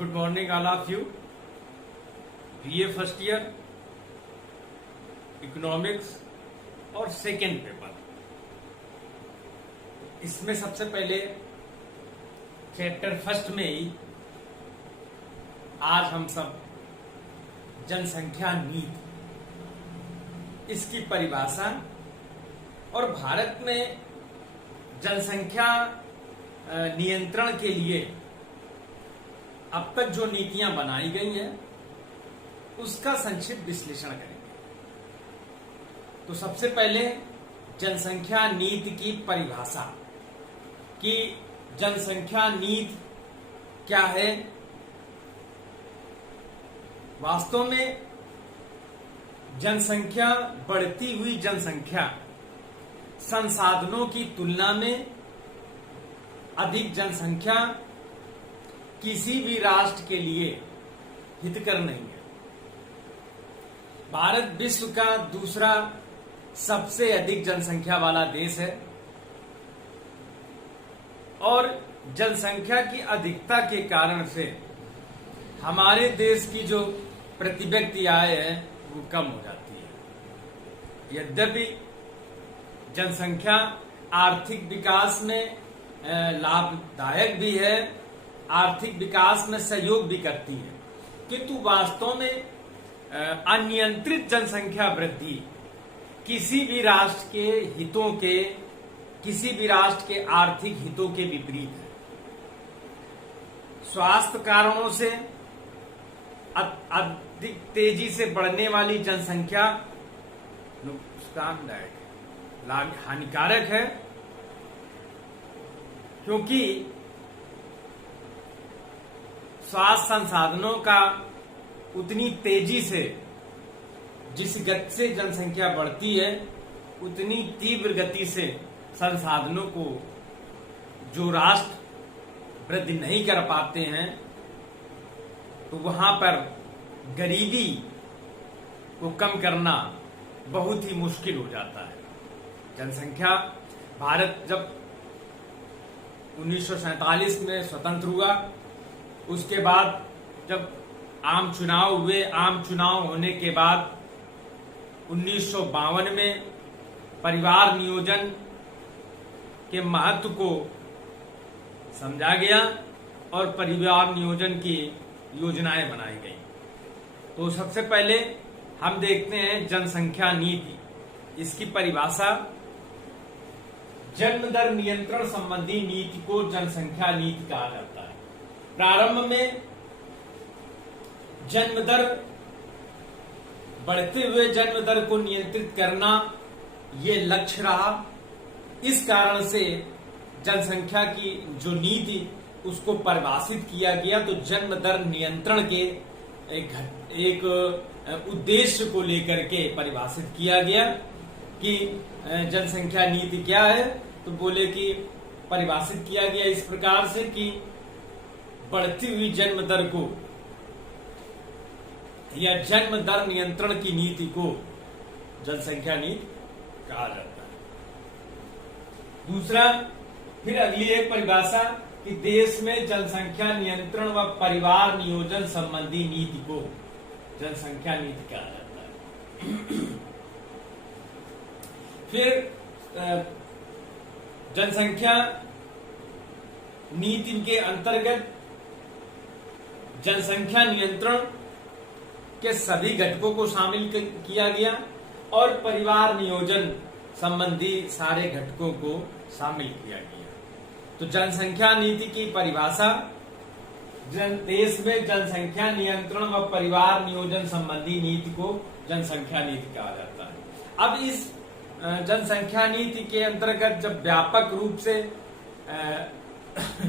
Good morning all of you. BA first year economics और second paper. इसमें सबसे पहले चैप्टर फर्स्ट में ही आज हम सब जनसंख्या नीति, इसकी परिभाषा और भारत में जनसंख्या नियंत्रण के लिए अब तक जो नीतियां बनाई गई हैं उसका संक्षिप्त विश्लेषण करेंगे। तो सबसे पहले जनसंख्या नीति की परिभाषा कि जनसंख्या नीति क्या है। वास्तव में जनसंख्या, बढ़ती हुई जनसंख्या संसाधनों की तुलना में अधिक जनसंख्या किसी भी राष्ट्र के लिए हितकर नहीं है। भारत विश्व का दूसरा सबसे अधिक जनसंख्या वाला देश है और जनसंख्या की अधिकता के कारण से हमारे देश की जो प्रति व्यक्ति आय है वो कम हो जाती है। यद्यपि जनसंख्या आर्थिक विकास में लाभदायक भी है, आर्थिक विकास में सहयोग भी करती है, किंतु वास्तव में अनियंत्रित जनसंख्या वृद्धि किसी भी राष्ट्र के हितों के, किसी भी राष्ट्र के आर्थिक हितों के विपरीत है। स्वास्थ्य कारणों से अधिक तेजी से बढ़ने वाली जनसंख्या नुकसानदायक है, हानिकारक है, क्योंकि स्वास्थ्य संसाधनों का उतनी तेजी से, जिस गति से जनसंख्या बढ़ती है उतनी तीव्र गति से संसाधनों को जो राष्ट्र वृद्धि नहीं कर पाते हैं तो वहां पर गरीबी को कम करना बहुत ही मुश्किल हो जाता है। जनसंख्या, भारत जब 1947 में स्वतंत्र हुआ, उसके बाद जब आम चुनाव हुए, आम चुनाव होने के बाद 1952 में परिवार नियोजन के महत्व को समझा गया और परिवार नियोजन की योजनाएं बनाई गई। तो सबसे पहले हम देखते हैं जनसंख्या नीति। इसकी परिभाषा, जन्म दर नियंत्रण संबंधी नीति को जनसंख्या नीति कहा जाता है। प्रारंभ में जन्म दर, बढ़ते हुए जन्म दर को नियंत्रित करना ये लक्ष्य रहा। इस कारण से जनसंख्या की जो नीति उसको परिभाषित किया गया। तो जन्म दर नियंत्रण के एक उद्देश्य को लेकर के परिभाषित किया गया कि जनसंख्या नीति क्या है। तो बोले कि परिभाषित किया गया इस प्रकार से कि बढ़ती हुई जन्म दर को या जन्म दर नियंत्रण की नीति को जनसंख्या नीति कहा जाता है। दूसरा, फिर अगली एक परिभाषा कि देश में जनसंख्या नियंत्रण व परिवार नियोजन संबंधी नीति को जनसंख्या नीति कहा जाता है। फिर जनसंख्या नीति के अंतर्गत जनसंख्या नियंत्रण के सभी घटकों को शामिल किया गया और परिवार नियोजन संबंधी सारे घटकों को शामिल किया गया। तो जनसंख्या नीति की परिभाषा, देश में जनसंख्या नियंत्रण व परिवार नियोजन संबंधी नीति को जनसंख्या नीति कहा जाता है। अब इस जनसंख्या नीति के अंतर्गत जब व्यापक रूप से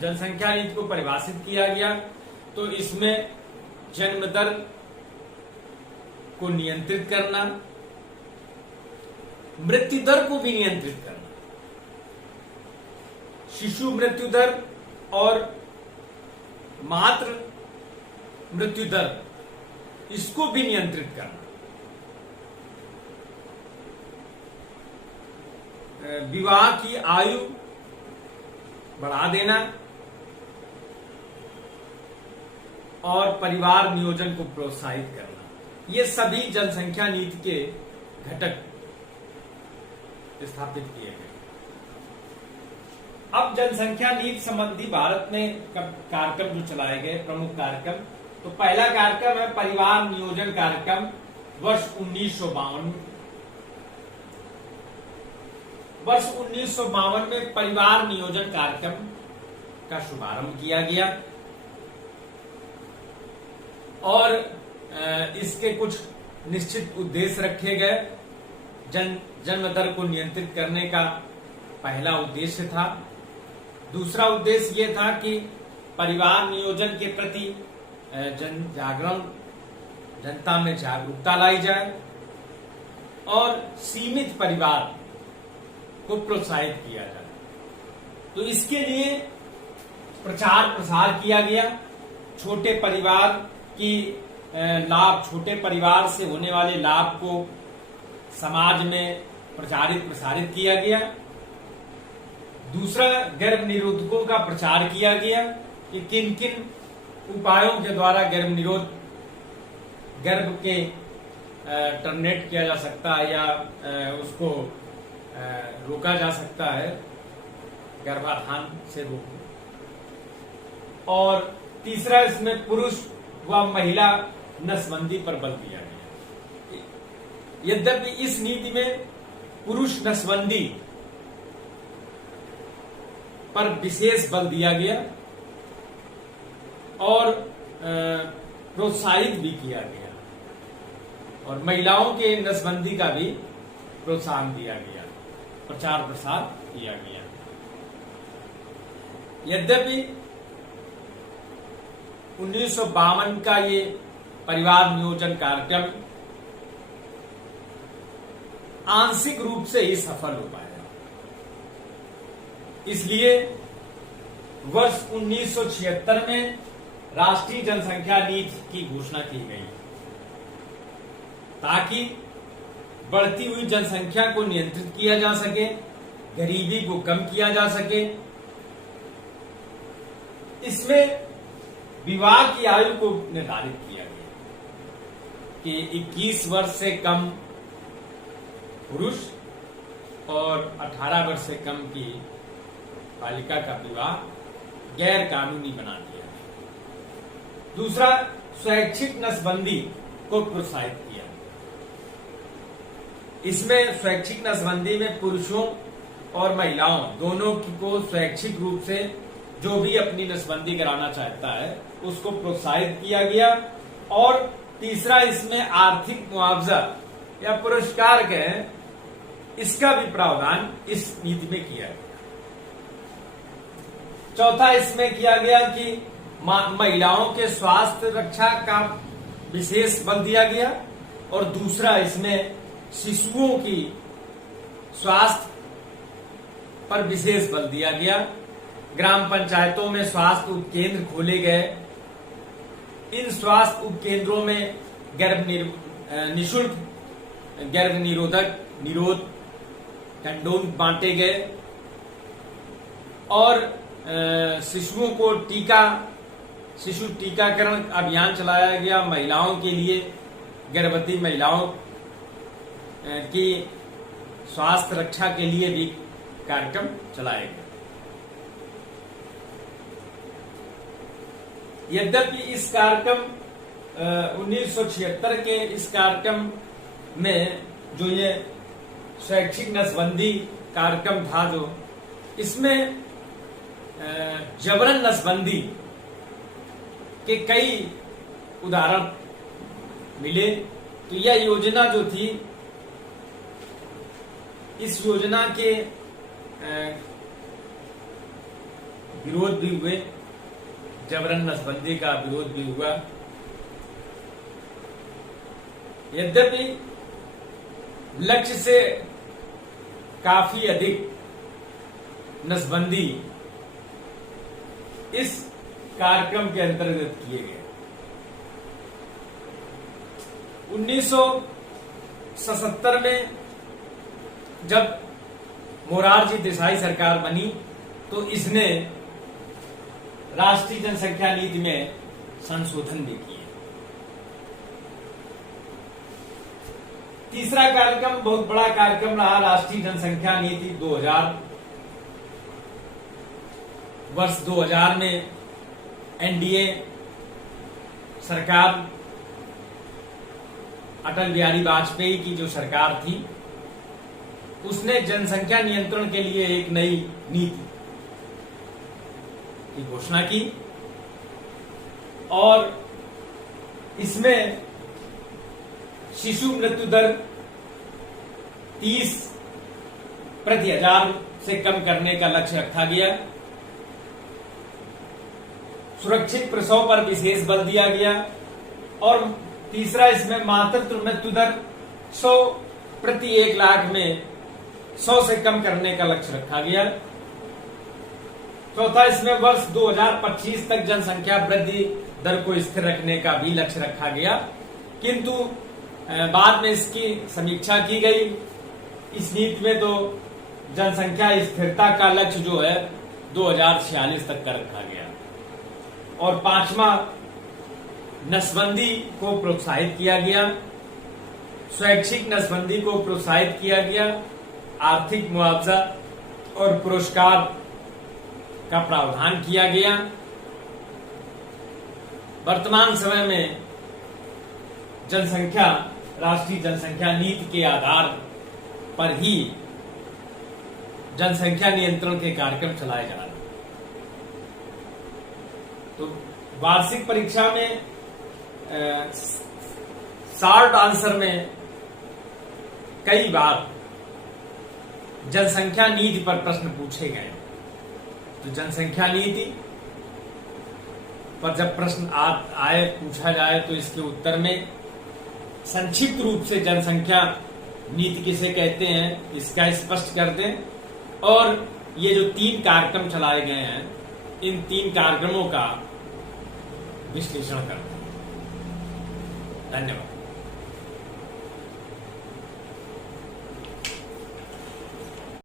जनसंख्या नीति को परिभाषित किया गया तो इसमें जन्म दर को नियंत्रित करना, मृत्यु दर को भी नियंत्रित करना, शिशु मृत्यु दर और मातृ मृत्यु दर, इसको भी नियंत्रित करना, विवाह की आयु बढ़ा देना, और परिवार नियोजन को प्रोत्साहित करना, ये सभी जनसंख्या नीति के घटक स्थापित किए गए। अब जनसंख्या नीति संबंधी भारत में कार्यक्रम जो चलाए गए, प्रमुख कार्यक्रम, तो पहला कार्यक्रम है परिवार नियोजन कार्यक्रम वर्ष 1952। वर्ष 1952 में परिवार नियोजन कार्यक्रम का शुभारंभ किया गया और इसके कुछ निश्चित उद्देश्य रखे गए। जन्म दर को नियंत्रित करने का पहला उद्देश्य था। दूसरा उद्देश्य यह था कि परिवार नियोजन के प्रति जागरण, जनता में जागरूकता लाई जाए और सीमित परिवार को प्रोत्साहित किया जाए। तो इसके लिए प्रचार प्रसार किया गया। छोटे परिवार की लाभ, छोटे परिवार से होने वाले लाभ को समाज में प्रचारित प्रसारित किया गया। दूसरा, गर्भ निरोधकों का प्रचार किया गया कि किन किन उपायों के द्वारा गर्भ के टर्मिनेट किया जा सकता है या उसको रोका जा सकता है, गर्भाधान से रोकना। और तीसरा, इसमें पुरुष व महिला नसबंदी पर बल दिया गया। यद्यपि इस नीति में पुरुष नसबंदी पर विशेष बल दिया गया और प्रोत्साहित भी किया गया और महिलाओं के नसबंदी का भी प्रोत्साहन दिया गया, प्रचार प्रसार किया गया। यद्यपि 1952 का ये परिवार नियोजन कार्यक्रम आंशिक रूप से ही सफल हो पाया, इसलिए वर्ष 1976 में राष्ट्रीय जनसंख्या नीति की घोषणा की गई ताकि बढ़ती हुई जनसंख्या को नियंत्रित किया जा सके, गरीबी को कम किया जा सके। इसमें विवाह की आयु को निर्धारित किया गया कि 21 वर्ष से कम पुरुष और 18 वर्ष से कम की बालिका का विवाह गैर कानूनी बना दिया। दूसरा, स्वैच्छिक नसबंदी को प्रोत्साहित किया। इसमें स्वैच्छिक नसबंदी में पुरुषों और महिलाओं दोनों को स्वैच्छिक रूप से जो भी अपनी नसबंदी कराना चाहता है उसको प्रोत्साहित किया गया। और तीसरा, इसमें आर्थिक मुआवजा या पुरस्कार कहें, इसका भी प्रावधान इस नीति में किया गया। चौथा, इसमें किया गया कि महिलाओं के स्वास्थ्य रक्षा का विशेष बल दिया गया और दूसरा, इसमें शिशुओं की स्वास्थ्य पर विशेष बल दिया गया। ग्राम पंचायतों में स्वास्थ्य उपकेंद्र खोले गए। इन स्वास्थ्य उपकेंद्रों में निःशुल्क गर्भ निरोध कंडोम बांटे गए और शिशुओं को शिशु टीकाकरण अभियान चलाया गया। महिलाओं के लिए, गर्भवती महिलाओं की स्वास्थ्य रक्षा के लिए भी कार्यक्रम चलाए गए। यद्यपि इस कार्यक्रम 1976 के इस कार्यक्रम में जो ये स्वैच्छिक नसबंदी कार्यक्रम था, जो इसमें जबरन नसबंदी के कई उदाहरण मिले। तो यह योजना जो थी, इस योजना के विरोध भी हुए, जबरन नसबंदी का विरोध भी हुआ। यद्यपि लक्ष्य से काफी अधिक नसबंदी इस कार्यक्रम के अंतर्गत किए गए। 1977 में जब मोरारजी देसाई सरकार बनी तो इसने राष्ट्रीय जनसंख्या नीति में संशोधन भी किए। तीसरा कार्यक्रम बहुत बड़ा कार्यक्रम रहा, राष्ट्रीय जनसंख्या नीति 2000। वर्ष 2000 में एनडीए सरकार, अटल बिहारी वाजपेयी की जो सरकार थी, उसने जनसंख्या नियंत्रण के लिए एक नई नीति की घोषणा की और इसमें शिशु मृत्यु दर 30 प्रति हजार से कम करने का लक्ष्य रखा गया। सुरक्षित प्रसव पर विशेष बल दिया गया और तीसरा, इसमें मातृत्व मृत्यु दर 100 प्रति 1 लाख में 100 से कम करने का लक्ष्य रखा गया। चौथा, इसमें वर्ष 2025 तक जनसंख्या वृद्धि दर को स्थिर रखने का भी लक्ष्य रखा गया, किंतु बाद में इसकी समीक्षा की गई। इस नीति में तो जनसंख्या स्थिरता का लक्ष्य जो है 2046 तक का रखा गया। और पांचवा, नसबंदी को प्रोत्साहित किया गया, स्वैच्छिक नसबंदी को प्रोत्साहित किया गया, आर्थिक मुआवजा और पुरस्कार का प्रावधान किया गया। वर्तमान समय में जनसंख्या, राष्ट्रीय जनसंख्या नीति के आधार पर ही जनसंख्या नियंत्रण के कार्यक्रम चलाए जा रहे हैं। तो वार्षिक परीक्षा में शॉर्ट आंसर में कई बार जनसंख्या नीति पर प्रश्न पूछे गए। तो जनसंख्या नीति पर जब प्रश्न आए, पूछा जाए, तो इसके उत्तर में संक्षिप्त रूप से जनसंख्या नीति किसे कहते हैं इसका स्पष्ट कर दें और ये जो 3 कार्यक्रम चलाए गए हैं, इन 3 कार्यक्रमों का विश्लेषण कर दें। धन्यवाद।